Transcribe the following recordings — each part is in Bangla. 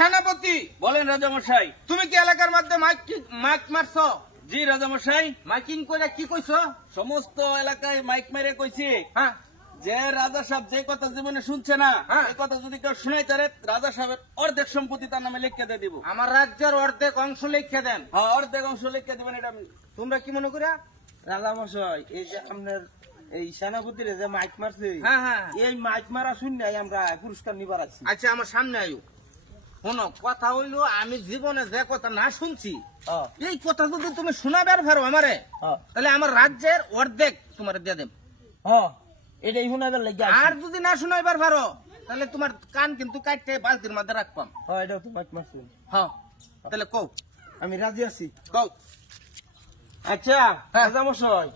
সেনাপতি বলেন রাজামশাই। তুমি কি এলাকার মধ্যে মাইক মারছো? জি রাজামশাই। মাইকিং করে কি কইছো? সমস্ত এলাকায় মাইক মেরে কইছি হ্যাঁ যে রাজা সাহেব যে কথা জীবনে শুনছে না, হ্যাঁ। এই কথা যদি কেউ শুনাই তারে রাজা সাহেবের অর্ধেক সম্পত্তি তার নামে লিখে দিয়ে দিব। আমার রাজ্যের অর্ধেক অংশ লিখে দেন। হ্যাঁ, অর্ধেক অংশ লিখে দিবেন। এটা তোমরা কি মনে করিয়া? রাজামশাই, এই যে আপনার এই সেনাপতির যে মাইক মারছে, হ্যাঁ হ্যাঁ এই মাইক মারা শুনলাই আমরা পুরস্কার নিবার আছি। আচ্ছা আমার সামনে আয়ু। শোনো, কথা হইলো আমি জীবনে যে কথা না শুনছি এই কথা যদি তুমি শোনাবার পারো আমারে, তাহলে আমার রাজ্যের অর্ধেক তোমার দিয়ে দেব। এটাই শোনাবার লাগে। আর যদি না শোনাইবার পারো তাহলে তোমার কান কিন্তু কাটতে বালতির মধ্যে রাখবাম। এটাও তো মাইক মারছে। হ্যাঁ তাহলে কও। আমি রাজি আছি। কও। আচ্ছা হ্যাঁ। রাজামশাই,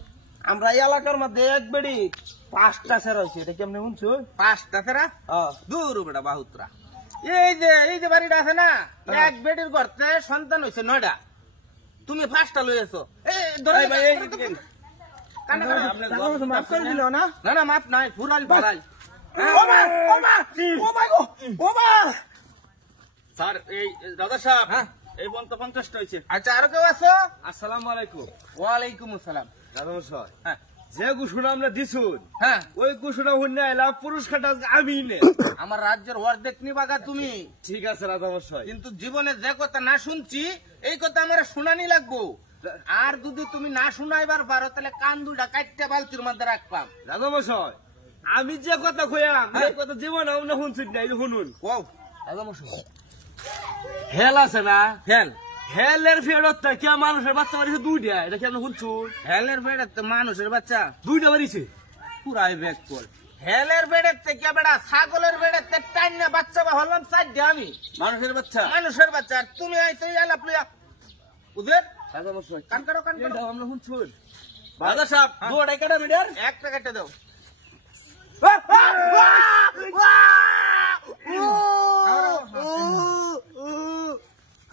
আমরা এই এলাকার মধ্যে এক বেড়ি 5টা ছেড়া হয়েছে, এটা কেমনে শুনছো? 5টা ফেরা দূর বেটা বাহুতরা। এই যে বাড়িটা আছে না, এক বেডির ঘরতে সন্তান হয়েছে 9টা, তুমি 5টা লইছো। মাফ করে দিল না? না না মাপ নাই, ফুরাল ফারাই। স্যার এই রাজা সাহেব হ্যাঁ। এই পর্যন্ত 50টা হয়েছে। আচ্ছা আরো কেউ আছো? আসসালামু আলাইকুম। ওয়ালাইকুম আসসালাম। রাজামশাই, হ্যাঁ যে ঘোষণা আমরা দিছুন হ্যাঁ, ওই ঘোষণা শুনে এলাম পুরস্কারটা আমি নে। আমার রাজ্যের অর্ধেক নিবাগা তুমি, ঠিক আছে রাজামশাই। কিন্তু জীবনে যে কথা না শুনছি এই কথা আমার শুনানি লাগবো। আর যদি তুমি না শুনাইবার পারো তাহলে কান দুটা কাটতে বালতির মধ্যে রাখবাম। রাজামশাই, আমি যে কথা কইয়াম হ্যাঁ। এই কথা জীবন আমরা শুনছি না, এই যে শুনুন। কও। রাজামশাই, হেল আছে না, হেল হেলের ফেরত থেকে মানুষের বাচ্চা বাড়িছে 2টা, এটা কি আপনি শুনছুন? হেলের বেড়ে মানুষের বাচ্চা 2টা বাড়িছে। পুরাই ব্যাগ কর। হেলের বেড়ের থেকে বেড়া ছাগলের বেড়ের থেকে টাইনা বাচ্চা বা হলাম 4 আমি মানুষের বাচ্চা। মানুষের বাচ্চা। আর তুমি আইছো এলা প্লিয়া উদের রাজামশাই, কান করো কান করো। এটা আমরা শুনছুন। রাজা সাহেব, 2টা কেটে মিটার। একটা কেটে দাও।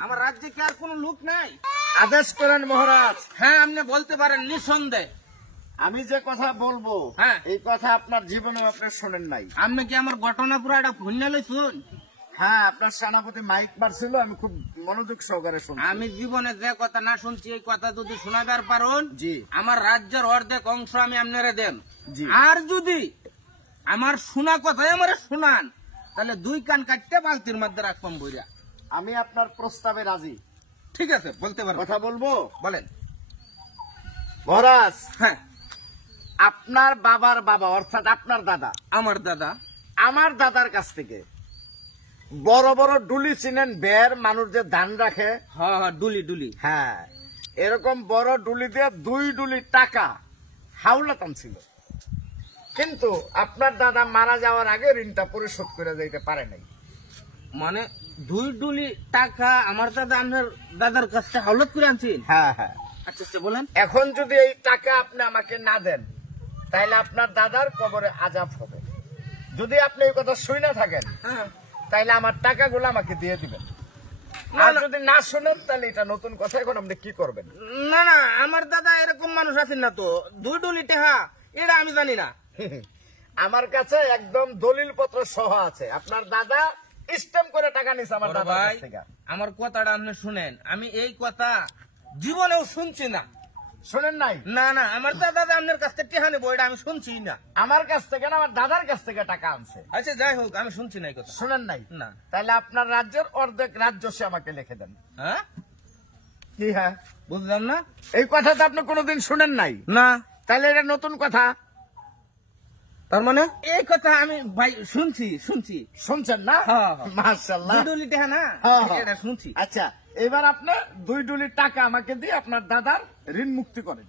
আমার রাজ্যে কি আর কোন লোক নাই? আদেশ করেন মহারাজ। হ্যাঁ আপনি বলতে পারেন নিঃসন্দেহ। আমি যে কথা বলবো হ্যাঁ। এই কথা আপনার জীবনেও আপনি শোনেন নাই। আপনি কি আমার ঘটনা পুরো এটা ভুলে লইছুন? হ্যাঁ, আপনার সেনাপতি মাইক মারছিল, আমি খুব মনোযোগ সহকারে শুনছি। আমি জীবনে যে কথা না শুনছি এই কথা যদি শোনাবার পারুন, জি। আমার রাজ্যের অর্ধেক অংশ আমি আপনারা দেন। জি। আর যদি আমার শোনা কথাই আমার শোনান তাহলে 2 কান কাটতে বালতির মধ্যে রাখবাম বইরা। আমি আপনার প্রস্তাবে রাজি। ঠিক আছে বলতে পারো। কথা বলবো? বলেন। মহারাজ, হ্যাঁ আপনার বাবার বাবা অর্থাৎ আপনার দাদা, আমার দাদা, আমার দাদার কাছ থেকে বড় বড় ডুলি চিনেন, বের মানুষ যে ধান রাখে, হ্যাঁ হ্যাঁ ডুলি ডুলি, হ্যাঁ, এরকম বড় ডুলি দিয়ে 2 ডুলি টাকা হাওলা টানছিল। কিন্তু আপনার দাদা মারা যাওয়ার আগে ঋণটা পরিশোধ করে যাইতে পারে নাই। মানে 2 ডুলি টাকা আমার দাদা আপনার দাদার কাছে হাওলাত করে আনছেন? হ্যাঁ হ্যাঁ। আচ্ছা আচ্ছা বলেন। এখন যদি এই টাকা আপনি আমাকে না দেন তাহলে আপনার দাদার কবরে আযাব হবে। যদি আপনি এই কথা শুই না থাকেন হ্যাঁ তাইলে আমার টাকাগুলো আমাকে দিয়ে দিবেন। না, আর না। যদি না শুনেন তাহলে এটা নতুন কথা। এখন আপনি কি করবেন? না না আমার দাদা এরকম মানুষ আছেন না তো। 2 ডুলি টাকা এটা আমি জানি না। আমার কাছে একদম দলিল পত্র সহ আছে। আপনার দাদা স্ট্যাম্প করে টাকা নিছে আমার বড় দাদার ভাই কাছ থেকে। আমার কথাটা আপনি শুনেন, আমি এই কথা জীবনেও শুনছি না। শুনেন নাই? না না আমার দাদা আপনার কাছ থেকে টাকা নেবো এটা আমি শুনছি না। আমার কাছ থেকে না, আমার দাদার কাছ থেকে টাকা আনছে। আচ্ছা যাই হোক আমি শুনছি না এই কথা। শুনেন নাই? না। তাহলে আপনার রাজ্যের অর্ধেক রাজ্য সে আমাকে লিখে দেন। হ্যাঁ কি? হ্যাঁ, বুঝলাম না। এই কথাটা আপনি কোনোদিন শুনেন নাই? না তাহলে এটা নতুন কথা। তার মানে এই কথা আমি ভাই শুনছি শুনছি। শুনছেন না? হ্যাঁ। মাশাআল্লাহ। 2 ডুলি টাকা না হ্যাঁ, হ্যাঁ। এটা শুনছি। আচ্ছা, এবার আপনি 2 ডুলি টাকা আমাকে দিয়ে আপনার দাদার ঋণ মুক্তি করেন।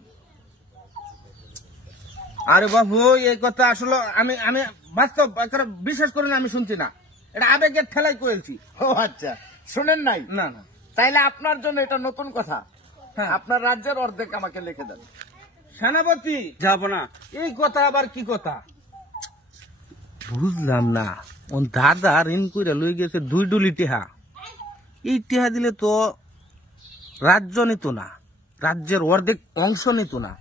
আরে বাবু এই কথা আসলে আমি আমি বাস্তব বিশ্বাস করেন আমি শুনছি না। এটা আবেগের ঠেলাই করেছি। ও আচ্ছা, শুনেন নাই? না না তাইলে আপনার জন্য এটা নতুন কথা। হ্যাঁ। আপনার রাজ্যের অর্ধেক আমাকে লিখে দেন। সেনাপতি যাব না। এই কথা আবার কি কথা বুঝলাম না। ওর দাদা ঋণ করে লই গেছে 2 ডুলি টেহা। এই টেহা দিলে তো রাজ্য নিত না, রাজ্যের অর্ধেক অংশ নিত না।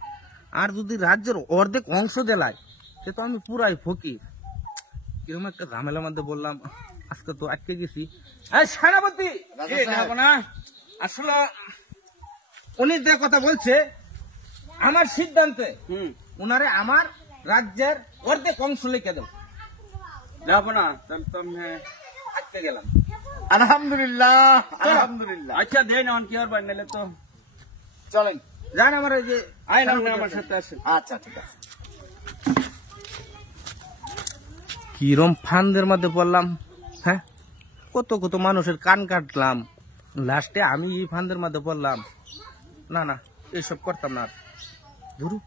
আর যদি রাজ্যের অর্ধেক অংশ দেলায় সে তো আমি পুরাই ফকির। কিরকম একটা ঝামেলার মধ্যে বললাম। আজকে তো আটকে গেছি। এই সেনাপতি রাজা এই সাহেব। দেখো না, আসলে উনি যে কথা বলছে আমার সিদ্ধান্তে উনারে আমার রাজ্যের অর্ধেক অংশ লিখে দেব। দেখো না, তাহলে তো আমি আটকে গেলাম। আলহামদুলিল্লাহ, চলো। আলহামদুলিল্লাহ। আচ্ছা দেন এখন কি আর বানাইলে তো চলেন। জান আমার এই যে আইন আমার সাথে আসেন। আচ্ছা, ঠিক আছে। কিরম ফান্দের মধ্যে পড়লাম, হ্যাঁ, কত কত মানুষের কান কাটলাম, লাস্টে আমি এই ফান্দের মধ্যে পড়লাম। না না, এইসব করতাম না আর। ধরু